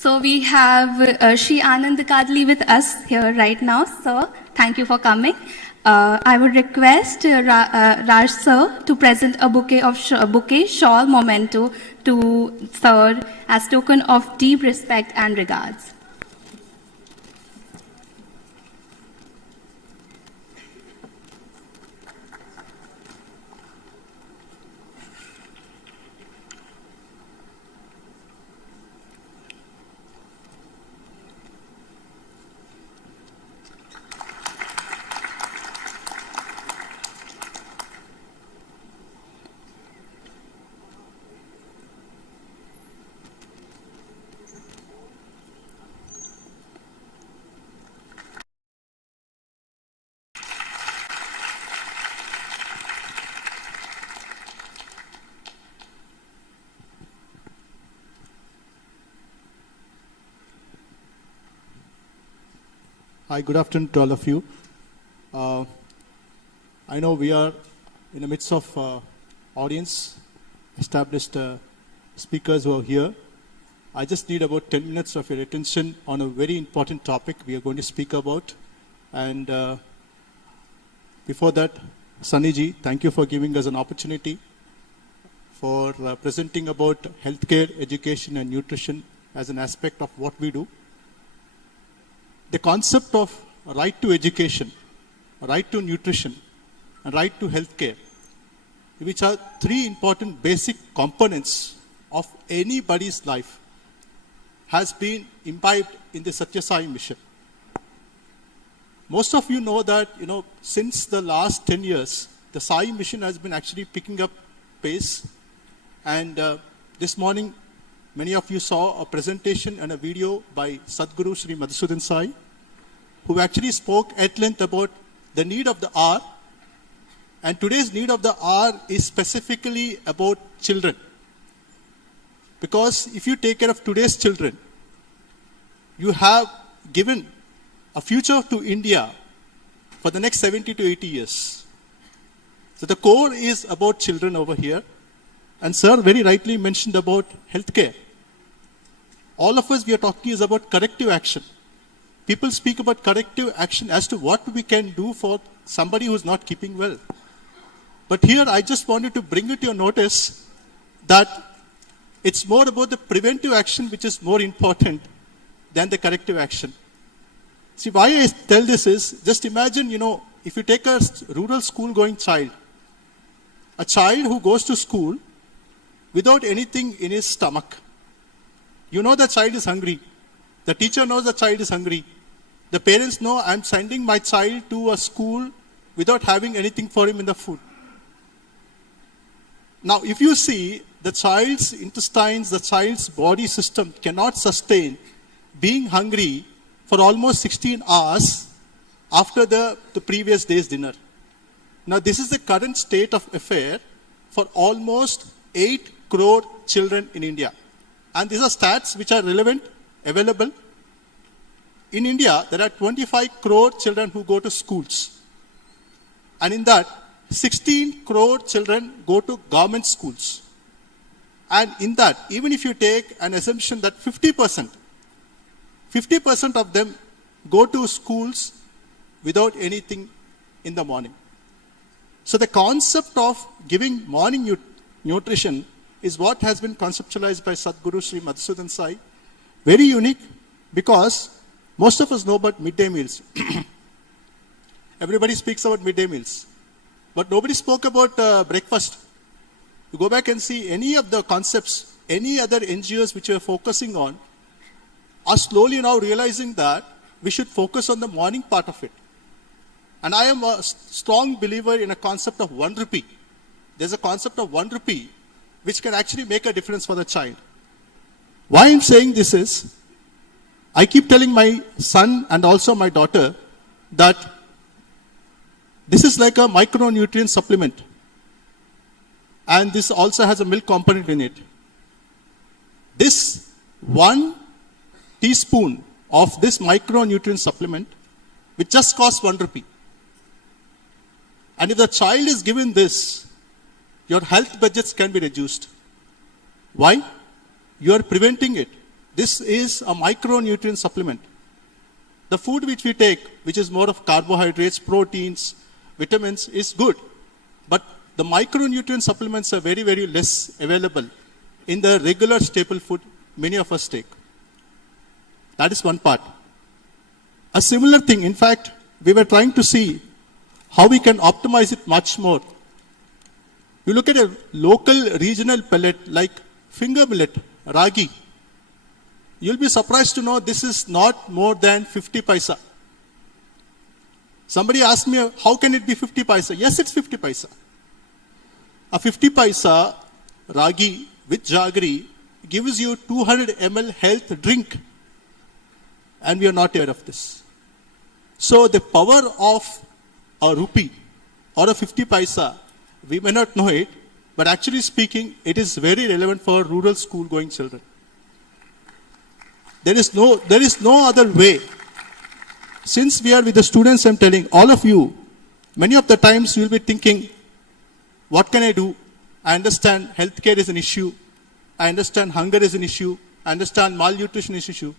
So we have Shri Anand K Kadali with us here right now. Sir, thank you for coming. I would request Raj sir to present a bouquet shawl memento to sir as token of deep respect and regards. Hi, good afternoon to all of you. I know we are in the midst of audience, established speakers who are here. I just need about 10 minutes of your attention on a very important topic we are going to speak about. And before that, Sunny thank you for giving us an opportunity for presenting about healthcare, education and nutrition as an aspect of what we do. The concept of right to education, right to nutrition, and right to healthcare, which are three important basic components of anybody's life, has been imbibed in the Sathya Sai mission. Most of you know that, since the last 10 years, the Sai mission has been actually picking up pace. And this morning, many of you saw a presentation and a video by Sadguru Sri Madhusudan Sai, who actually spoke at length about the need of the hour. And today's need of the hour is specifically about children. Because if you take care of today's children, you have given a future to India for the next 70 to 80 years. So the core is about children over here. And sir very rightly mentioned about healthcare. All of us we are talking is about corrective action. People speak about corrective action as to what we can do for somebody who is not keeping well. But here I just wanted to bring it to your notice that it's more about the preventive action which is more important than the corrective action. See, why I tell this is, just imagine, if you take a rural school going child, a child who goes to school without anything in his stomach. The child is hungry. The teacher knows the child is hungry. The parents know I'm sending my child to a school without having anything for him in the food. Now, if you see the child's intestines, the child's body system cannot sustain being hungry for almost 16 hours after the previous day's dinner. Now, this is the current state of affair for almost 8 crore children in India. And these are stats which are relevant, available. In India, there are 25 crore children who go to schools. And in that, 16 crore children go to government schools. And in that, even if you take an assumption that 50% of them go to schools without anything in the morning. So the concept of giving morning nutrition is what has been conceptualized by Sadguru Sri Madhusudan Sai. Very unique because most of us know about midday meals. Everybody speaks about midday meals. But nobody spoke about breakfast. You go back and see any of the concepts, any other NGOs which we are focusing on, are slowly now realizing that we should focus on the morning part of it. And I am a strong believer in a concept of 1 rupee. There's a concept of 1 rupee which can actually make a difference for the child. Why I'm saying this is, I keep telling my son and also my daughter that this is like a micronutrient supplement. And this also has a milk component in it. This 1 teaspoon of this micronutrient supplement, which just costs 1 rupee. And if the child is given this, your health budgets can be reduced. Why? You are preventing it. This is a micronutrient supplement. The food which we take, which is more of carbohydrates, proteins, vitamins, is good. But the micronutrient supplements are very, very less available in the regular staple food many of us take. That is one part. A similar thing, in fact, we were trying to see how we can optimize it much more. You look at a local regional pellet like finger millet, ragi. You'll be surprised to know this is not more than 50 paisa. Somebody asked me, how can it be 50 paisa? Yes, it's 50 paisa. A 50 paisa ragi with jaggery gives you 200 ml health drink. And we are not aware of this. So the power of a rupee or a 50 paisa, we may not know it, but actually speaking, it is very relevant for rural school going children. There is no other way. Since we are with the students, I'm telling all of you, many of the times you will be thinking, what can I do? I understand healthcare is an issue. I understand hunger is an issue. I understand malnutrition is an issue.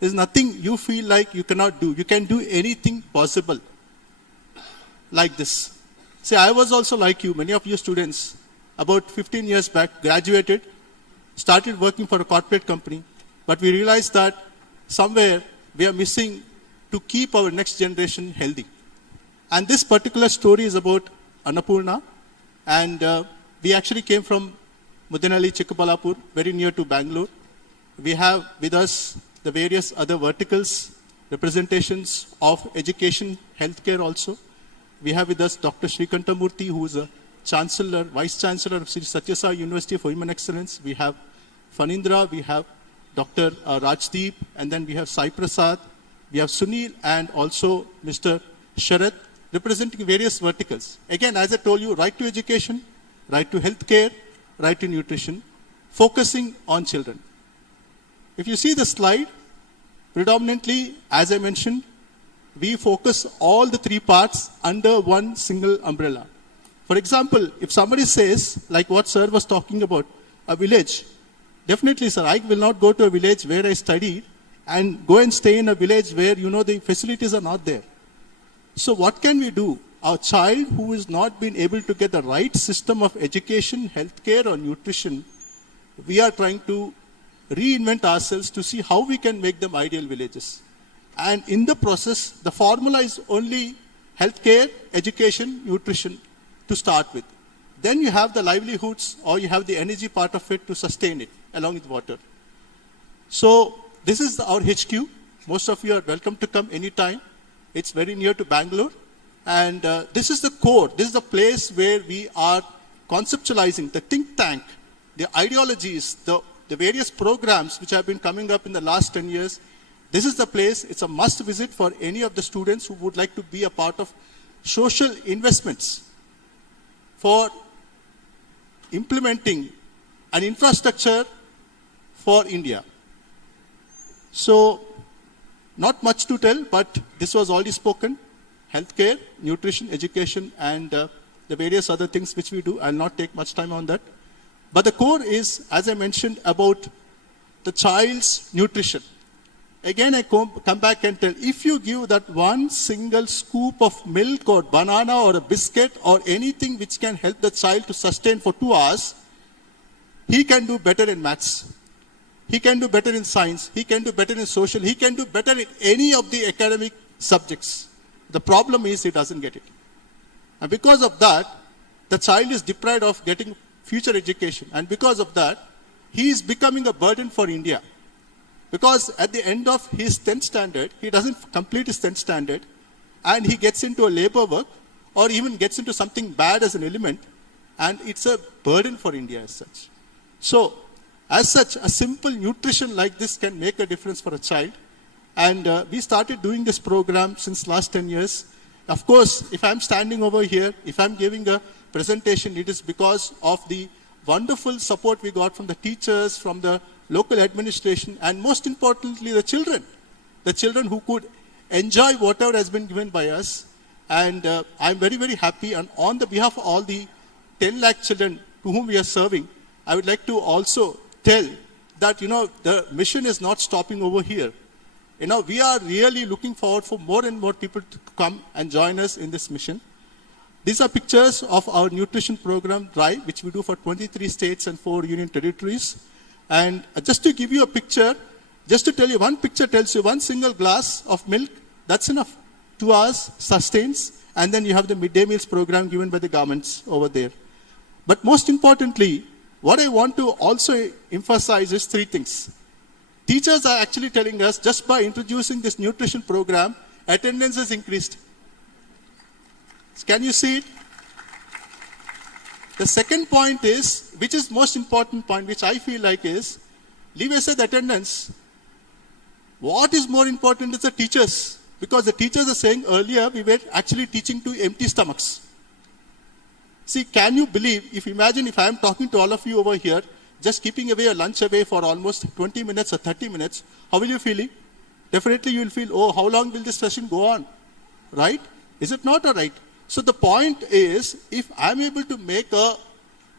There's nothing you feel like you cannot do. You can do anything possible like this. See, I was also like you, many of you students, about 15 years back, graduated, started working for a corporate company, but we realized that somewhere we are missing to keep our next generation healthy. And this particular story is about Annapoorna, and we actually came from Mudanali, Chikkaballapur, very near to Bangalore. We have with us the various other verticals, representations of education, healthcare also. We have with us Dr. Srikantamurthy, who is a Chancellor, Vice Chancellor of Sri Sathya Sai University for Human Excellence. We have Fanindra, we have Dr. Rajdeep, and then we have Sai Prasad, we have Sunil, and also Mr. Sharad, representing various verticals. Again, as I told you, right to education, right to healthcare, right to nutrition, focusing on children. If you see the slide, predominantly, as I mentioned, we focus all the three parts under one single umbrella. For example, if somebody says, like what sir was talking about, a village, definitely sir, I will not go to a village where I studied and go and stay in a village where the facilities are not there. So what can we do? Our child who has not been able to get the right system of education, healthcare or nutrition, we are trying to reinvent ourselves to see how we can make them ideal villages. And in the process, the formula is only healthcare, education, nutrition to start with. Then you have the livelihoods or you have the energy part of it to sustain it along with water. So this is our HQ. Most of you are welcome to come anytime. It's very near to Bangalore. And this is the core. This is the place where we are conceptualizing the think tank, the ideologies, the various programs which have been coming up in the last 10 years. This is the place. It's a must visit for any of the students who would like to be a part of social investments for implementing an infrastructure for India. So, not much to tell, but this was already spoken. Healthcare, nutrition, education, and the various other things which we do. I'll not take much time on that. But the core is, as I mentioned, about the child's nutrition. Again, I come back and tell, if you give that one single scoop of milk or banana or a biscuit or anything which can help the child to sustain for 2 hours, he can do better in maths. He can do better in science. He can do better in social. He can do better in any of the academic subjects. The problem is he doesn't get it. And because of that, the child is deprived of getting future education. And because of that, he is becoming a burden for India. Because at the end of his 10th standard, he doesn't complete his 10th standard and he gets into a labor work or even gets into something bad as an element, and it's a burden for India as such. So, as such, a simple nutrition like this can make a difference for a child. And we started doing this program since last 10 years. Of course, if I'm standing over here, if I'm giving a presentation, it is because of the wonderful support we got from the teachers, from the local administration, and most importantly, the children who could enjoy whatever has been given by us. And I'm very, very happy. And on the behalf of all the 10 lakh children to whom we are serving, I would like to also tell that, the mission is not stopping over here. We are really looking forward for more and more people to come and join us in this mission. These are pictures of our nutrition program drive, which we do for 23 states and 4 union territories. And just to give you a picture, just to tell you, one picture tells you one single glass of milk, that's enough. 2 hours sustains, and then you have the midday meals program given by the governments over there. But most importantly, what I want to also emphasize is 3 things. Teachers are actually telling us, just by introducing this nutrition program, attendance has increased. Can you see it? The second point is, which is most important point, which I feel like is, leave aside the attendance. What is more important is the teachers. Because the teachers are saying earlier, we were actually teaching to empty stomachs. See, can you believe, imagine if I am talking to all of you over here, just keeping away a lunch away for almost 20 minutes or 30 minutes, how will you feel? Definitely you will feel, oh, how long will this session go on? Right? Is it not right? So the point is, if I am able to make a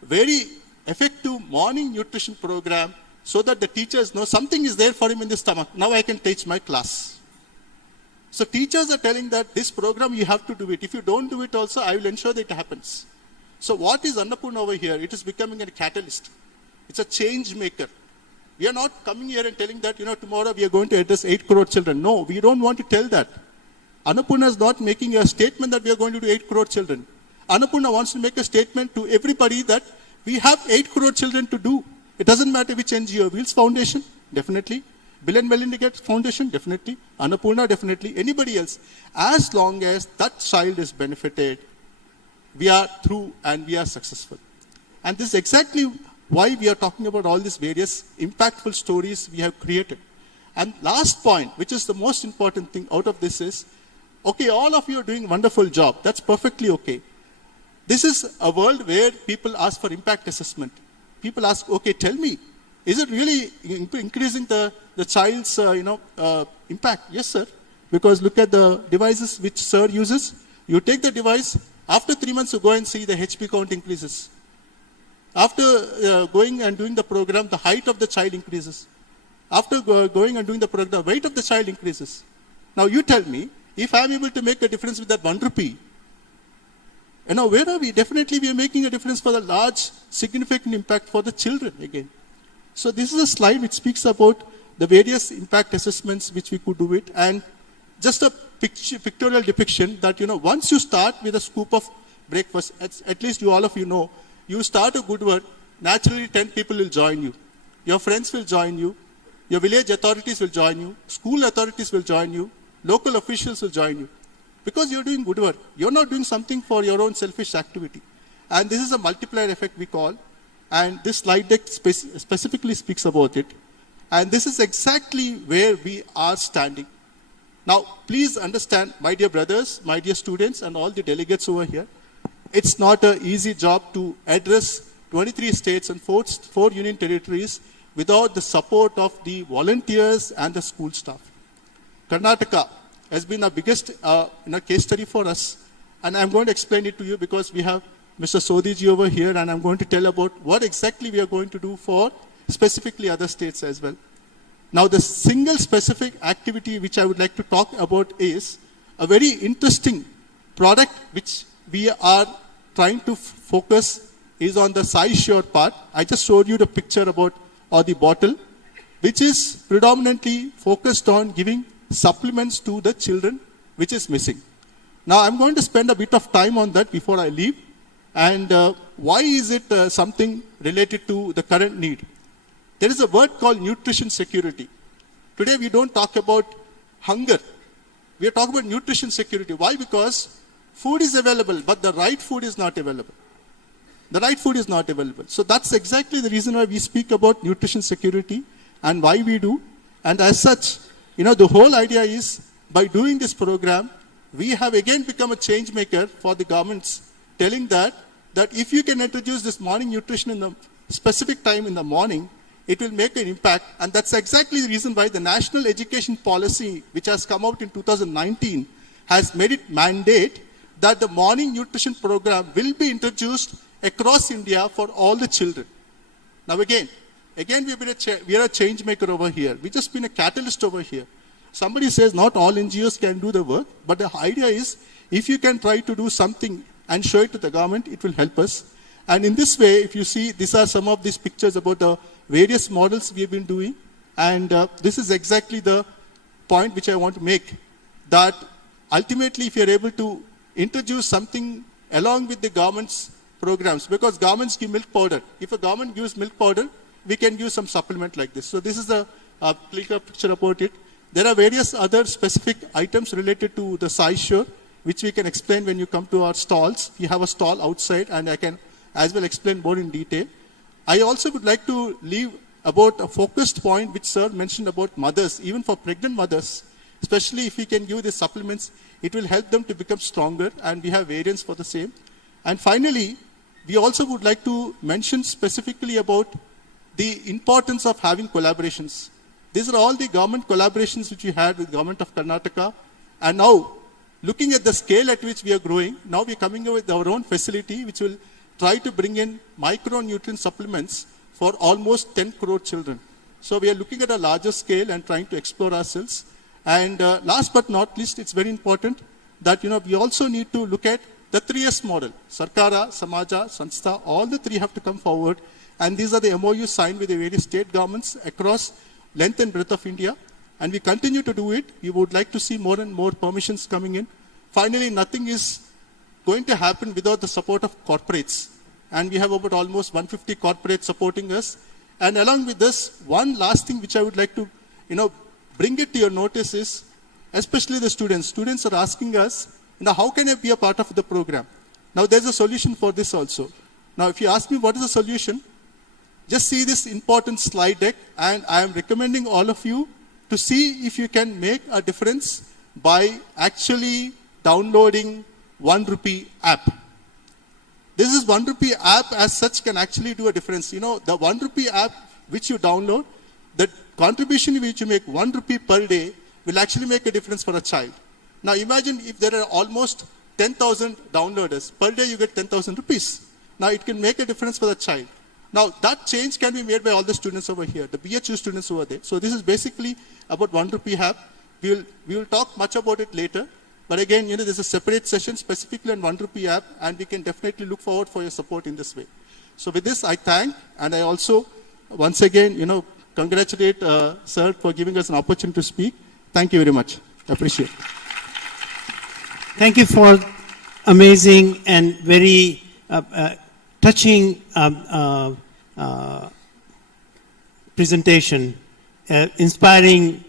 very effective morning nutrition program so that the teachers know something is there for him in the stomach, now I can teach my class. So teachers are telling that this program, you have to do it. If you don't do it also, I will ensure that it happens. So what is Annapoorna over here? It is becoming a catalyst. It's a change maker. We are not coming here and telling that, tomorrow we are going to address 8 crore children. No, we don't want to tell that. Annapoorna is not making a statement that we are going to do 8 crore children. Annapoorna wants to make a statement to everybody that we have 8 crore children to do. It doesn't matter which NGO. Wheels Foundation, definitely. Bill and Melinda Gates Foundation, definitely. Annapoorna, definitely. Anybody else. As long as that child is benefited, we are through and we are successful. And this is exactly why we are talking about all these various impactful stories we have created. And last point, which is the most important thing out of this is, okay, all of you are doing a wonderful job. That's perfectly okay. This is a world where people ask for impact assessment. People ask, okay, tell me, is it really increasing the child's impact? Yes, sir. Because look at the devices which sir uses. You take the device, after 3 months you go and see the HP count increases. After going and doing the program, the height of the child increases. After going and doing the program, the weight of the child increases. Now you tell me, if I am able to make a difference with that 1 rupee, where are we? Definitely we are making a difference for the large, significant impact for the children again. So this is a slide which speaks about the various impact assessments which we could do it, and just a pictorial depiction that, once you start with a scoop of breakfast, at least all of you know, you start a good work, naturally 10 people will join you. Your friends will join you. Your village authorities will join you. School authorities will join you. Local officials will join you. Because you're doing good work. You're not doing something for your own selfish activity. And this is a multiplier effect we call. And this slide deck specifically speaks about it. And this is exactly where we are standing. Now, please understand, my dear brothers, my dear students, and all the delegates over here, it's not an easy job to address 23 states and 4 union territories without the support of the volunteers and the school staff. Karnataka has been our biggest case study for us. And I'm going to explain it to you because we have Mr. Sodhiji over here, and I'm going to tell about what exactly we are going to do for specifically other states as well. Now, the single specific activity which I would like to talk about is a very interesting product which we are trying to focus is on the size sure part. I just showed you the picture about or the bottle, which is predominantly focused on giving supplements to the children, which is missing. Now, I'm going to spend a bit of time on that before I leave. And why is it something related to the current need? There is a word called nutrition security. Today, we don't talk about hunger. We are talking about nutrition security. Why? Because food is available, but the right food is not available. The right food is not available. So that's exactly the reason why we speak about nutrition security and why we do. And as such, the whole idea is by doing this program, we have again become a change maker for the governments, telling that if you can introduce this morning nutrition in the specific time in the morning, it will make an impact. And that's exactly the reason why the national education policy, which has come out in 2019, has made it mandate that the morning nutrition program will be introduced across India for all the children. Now again, Again, we are a change maker over here. We've just been a catalyst over here. Somebody says not all NGOs can do the work, but the idea is if you can try to do something and show it to the government, it will help us. And in this way, if you see, these are some of these pictures about the various models we have been doing. And this is exactly the point which I want to make, that ultimately if you are able to introduce something along with the government's programs, because governments give milk powder. If a government gives milk powder, we can give some supplement like this. So this is a clear picture about it. There are various other specific items related to the Sai Shore, which we can explain when you come to our stalls. We have a stall outside, and I can as well explain more in detail. I also would like to leave about a focused point which Sir mentioned about mothers, even for pregnant mothers, especially if we can give the supplements, it will help them to become stronger, and we have variants for the same. And finally, we also would like to mention specifically about the importance of having collaborations. These are all the government collaborations which we had with the government of Karnataka. And now, looking at the scale at which we are growing, now we are coming up with our own facility which will try to bring in micronutrient supplements for almost 10 crore children. So we are looking at a larger scale and trying to explore ourselves. And last but not least, it's very important that we also need to look at the 3S model. Sarkara, Samaja, Sanstha, all the three have to come forward. And these are the MOUs signed with the various state governments across length and breadth of India. And we continue to do it. We would like to see more and more permissions coming in. Finally, nothing is going to happen without the support of corporates. And we have about almost 150 corporates supporting us. And along with this, one last thing which I would like to, bring it to your notice is, especially the students. Students are asking us, how can I be a part of the program? Now, there's a solution for this also. Now, if you ask me what is the solution, just see this important slide deck, and I am recommending all of you to see if you can make a difference by actually downloading 1 rupee app. This is 1 rupee app as such can actually do a difference. The 1 rupee app which you download, the contribution which you make 1 rupee per day will actually make a difference for a child. Now imagine if there are almost 10,000 downloaders. Per day you get 10,000 rupees. Now it can make a difference for the child. Now that change can be made by all the students over here, the BHU students over there. So this is basically about 1 rupee app. We will talk much about it later. But again, there's a separate session specifically on 1 rupee app, and we can definitely look forward for your support in this way. So with this, I thank, and I also, once again, congratulate Sir for giving us an opportunity to speak. Thank you very much. I appreciate it. Thank you for amazing and very touching presentation, inspiring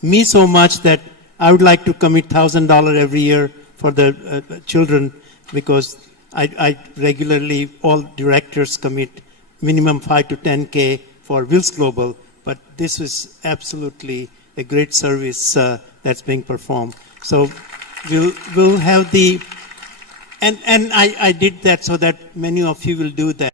me so much that I would like to commit $1,000 every year for the children, because I regularly, all directors commit minimum 5 to 10K for Wills Global, but this is absolutely a great service that's being performed. So we'll have the, and I did that so that many of you will do that.